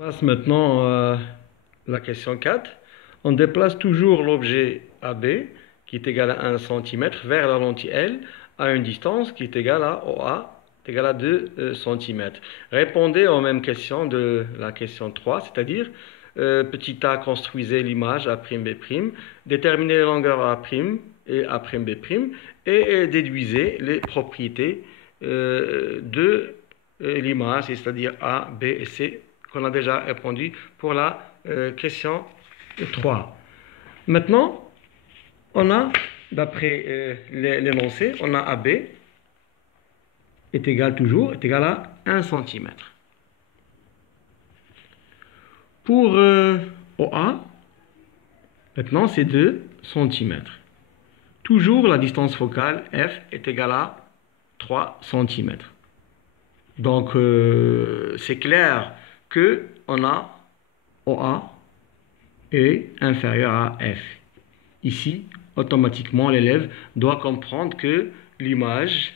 On passe maintenant à la question 4. On déplace toujours l'objet AB, qui est égal à 1 cm, vers la lentille L, à une distance qui est égale à OA, est égale à 2 cm. Répondez aux mêmes questions de la question 3, c'est-à-dire petit a, construisez l'image A'B', déterminez les longueurs A' et A'B', et déduisez les propriétés de l'image, c'est-à-dire A, B et C, qu'on a déjà répondu pour la question 3. Maintenant, on a, d'après l'énoncé, on a AB est égal à 1 cm. Pour OA, maintenant c'est 2 cm. Toujours la distance focale F est égale à 3 cm. Donc c'est clair que on a OA est inférieur à F. Ici, automatiquement, l'élève doit comprendre que l'image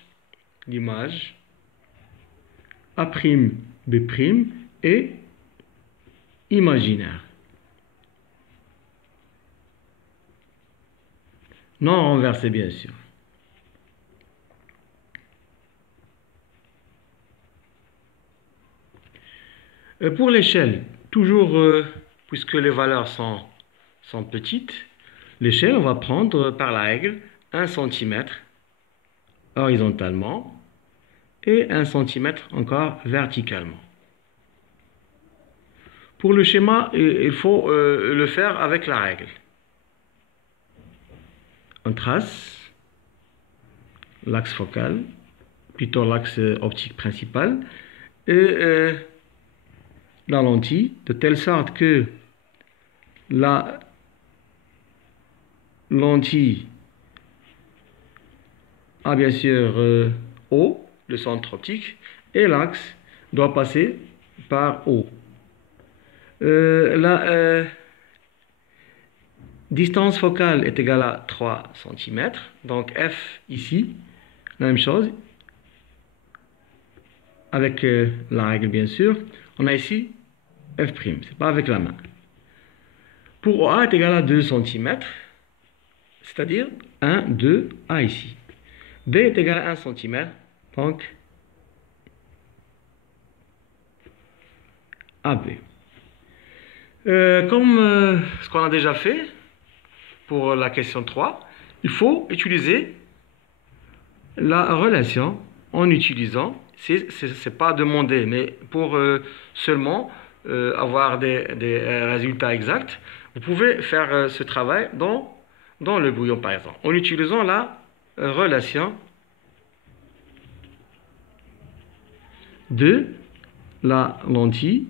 A'B' est imaginaire. Non renversé, bien sûr. Pour l'échelle, toujours puisque les valeurs sont petites, l'échelle, on va prendre par la règle 1 cm horizontalement et 1 cm encore verticalement. Pour le schéma, il faut le faire avec la règle. On trace l'axe focal, plutôt l'axe optique principal, et la lentille, de telle sorte que la lentille a bien sûr O, le centre optique, et l'axe doit passer par O. La distance focale est égale à 3 cm, donc F ici, la même chose, avec la règle bien sûr, on a ici F', c'est pas avec la main. Pour OA est égal à 2 cm, c'est-à-dire 1, 2, A ici. B est égal à 1 cm, donc AB. Comme ce qu'on a déjà fait pour la question 3, il faut utiliser la relation en utilisant, c'est pas demandé, mais pour seulement avoir des résultats exacts, vous pouvez faire ce travail dans le brouillon par exemple, en utilisant la relation de la lentille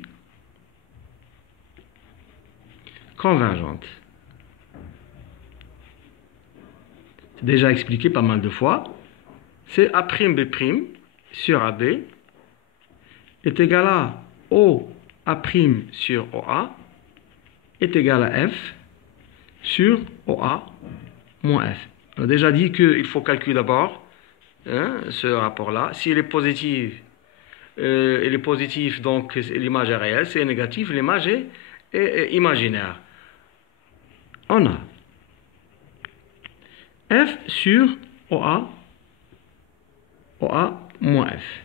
convergente. C'est déjà expliqué pas mal de fois. C'est A'B' sur AB est égal à OA' sur OA est égal à F sur OA moins F. On a déjà dit qu'il faut calculer d'abord ce rapport-là. Si il est positif, donc l'image est réelle. Si il est négatif, l'image est imaginaire. On a F sur OA moins F.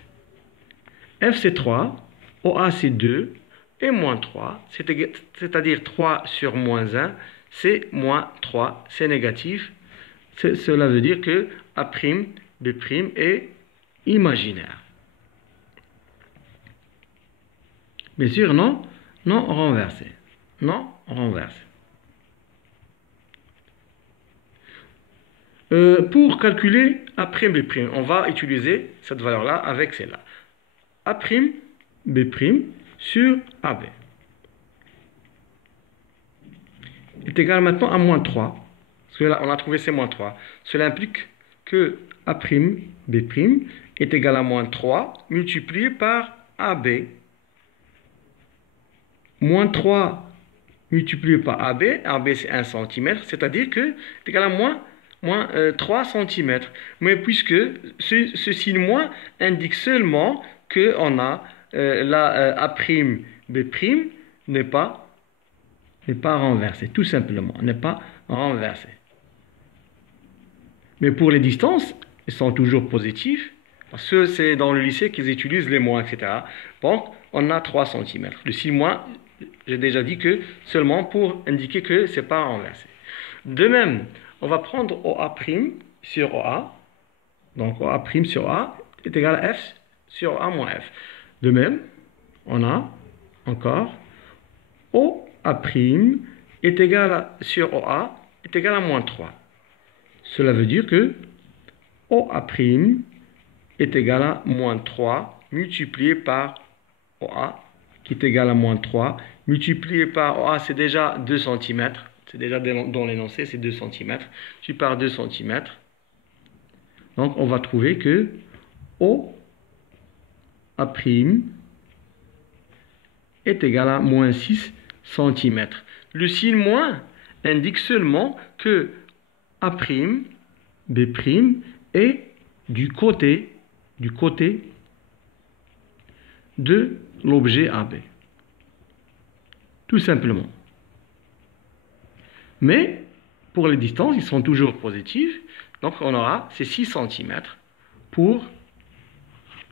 F c'est 3, OA c'est 2, et moins 3, c'est-à-dire 3 sur moins 1, c'est moins 3, c'est négatif. Cela veut dire que A'B' est imaginaire. Bien sûr, non renversé. Non renversé. Pour calculer A'B', on va utiliser cette valeur-là avec celle-là. A'B' sur AB est égal maintenant à moins 3. Parce que là, on a trouvé c'est moins 3. Cela implique que A'B' est égal à moins 3 multiplié par AB. Moins 3 multiplié par AB, AB c'est 1 cm, c'est-à-dire que c'est égal à moins 3 cm. Mais puisque ce signe moins indique seulement qu'on a A', B' n'est pas renversé, tout simplement, n'est pas renversé. Mais pour les distances, ils sont toujours positifs, parce que c'est dans le lycée qu'ils utilisent les moins, etc. Donc, on a 3 cm. Le 6 moins, j'ai déjà dit que seulement pour indiquer que ce n'est pas renversé. De même, on va prendre OA' sur OA. Donc, OA' sur OA est égal à F sur OA moins F. De même, on a encore OA' est égal à, sur OA est égal à moins 3. Cela veut dire que OA' est égal à moins 3 multiplié par OA qui est égal à moins 3 multiplié par OA, c'est déjà 2 cm. C'est déjà dans l'énoncé, c'est 2 cm. Je par 2 cm. Donc, on va trouver que OA' est égal à moins 6 cm. Le signe moins indique seulement que A', B' est du côté de l'objet AB. Tout simplement. Mais pour les distances, ils sont toujours positifs. Donc on aura ces 6 cm pour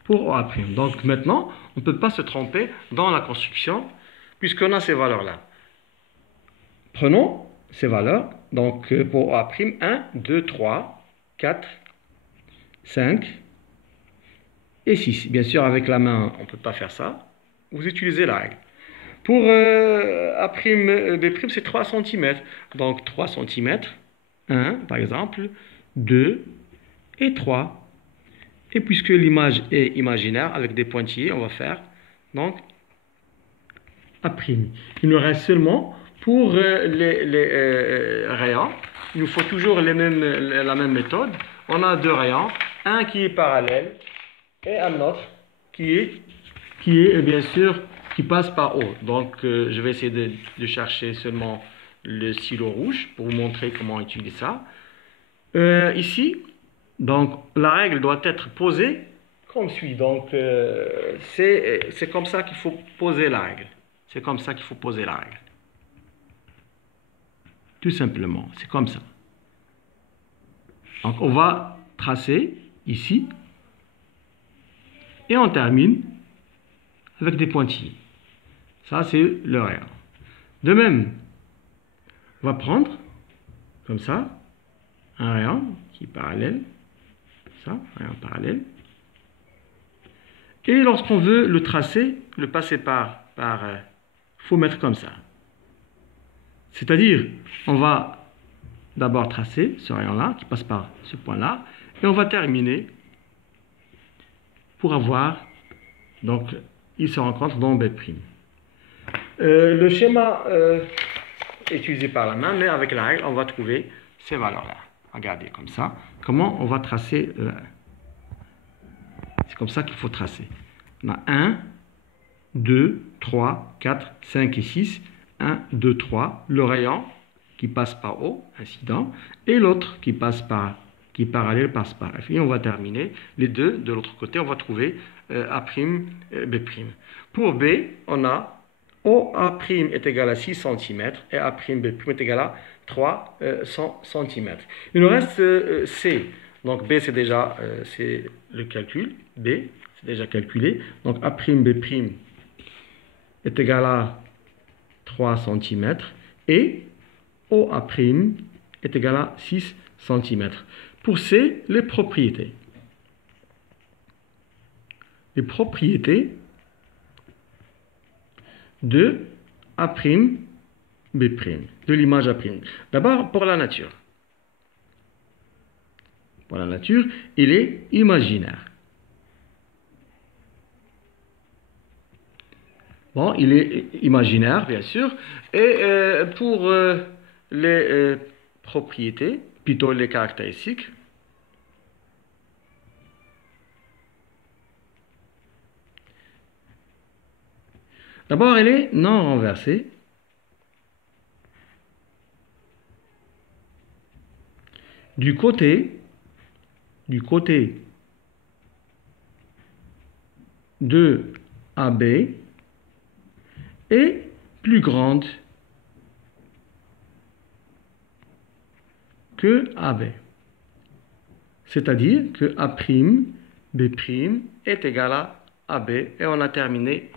OA'. Donc maintenant, on ne peut pas se tromper dans la construction puisqu'on a ces valeurs-là. Prenons ces valeurs. Donc pour OA', 1, 2, 3, 4, 5 et 6. Bien sûr, avec la main, on ne peut pas faire ça. Vous utilisez la règle. Pour A', B', c'est 3 cm. Donc 3 cm, 1 par exemple, 2 et 3. Et puisque l'image est imaginaire, avec des pointillés, on va faire donc A'. Il nous reste seulement pour les rayons. Il nous faut toujours la même méthode. On a 2 rayons, un qui est parallèle et un autre qui est bien sûr qui passe par haut. Donc je vais essayer de chercher seulement le stylo rouge pour vous montrer comment utiliser ça. Ici, donc la règle doit être posée comme suit. Donc c'est comme ça qu'il faut poser la règle. C'est comme ça qu'il faut poser la règle. Tout simplement, c'est comme ça. Donc on va tracer ici et on termine avec des pointillés. Ça, c'est le rayon. De même, on va prendre, comme ça, un rayon qui est parallèle. Ça, un rayon parallèle. Et lorsqu'on veut le tracer, le passer faut mettre comme ça. C'est-à-dire, on va d'abord tracer ce rayon-là, qui passe par ce point-là, et on va terminer pour avoir, donc, il se rencontre dans B'. Le schéma est utilisé par la main, mais avec la règle, on va trouver ces valeurs-là. Regardez comme ça. Comment on va tracer c'est comme ça qu'il faut tracer. On a 1, 2, 3, 4, 5 et 6. 1, 2, 3. Le rayon qui passe par haut, incident, et l'autre qui est parallèle passe par F. Et on va terminer les deux de l'autre côté. On va trouver A', B'. Pour B, on a OA' est égal à 6 cm et A', B' est égal à 300 cm. Il nous reste C. Donc B, c'est déjà c'est le calcul. B, c'est déjà calculé. Donc A', B' est égal à 3 cm et OA' est égal à 6 cm. Pour C, les propriétés. Les propriétés de A', B', de l'image A'. D'abord, pour la nature. Pour la nature, il est imaginaire. Bon, il est imaginaire, bien sûr. Et pour les propriétés, plutôt les caractéristiques, d'abord, elle est non renversée. Du côté de AB est plus grande que AB. C'est-à-dire que A', B' est égal à AB et on a terminé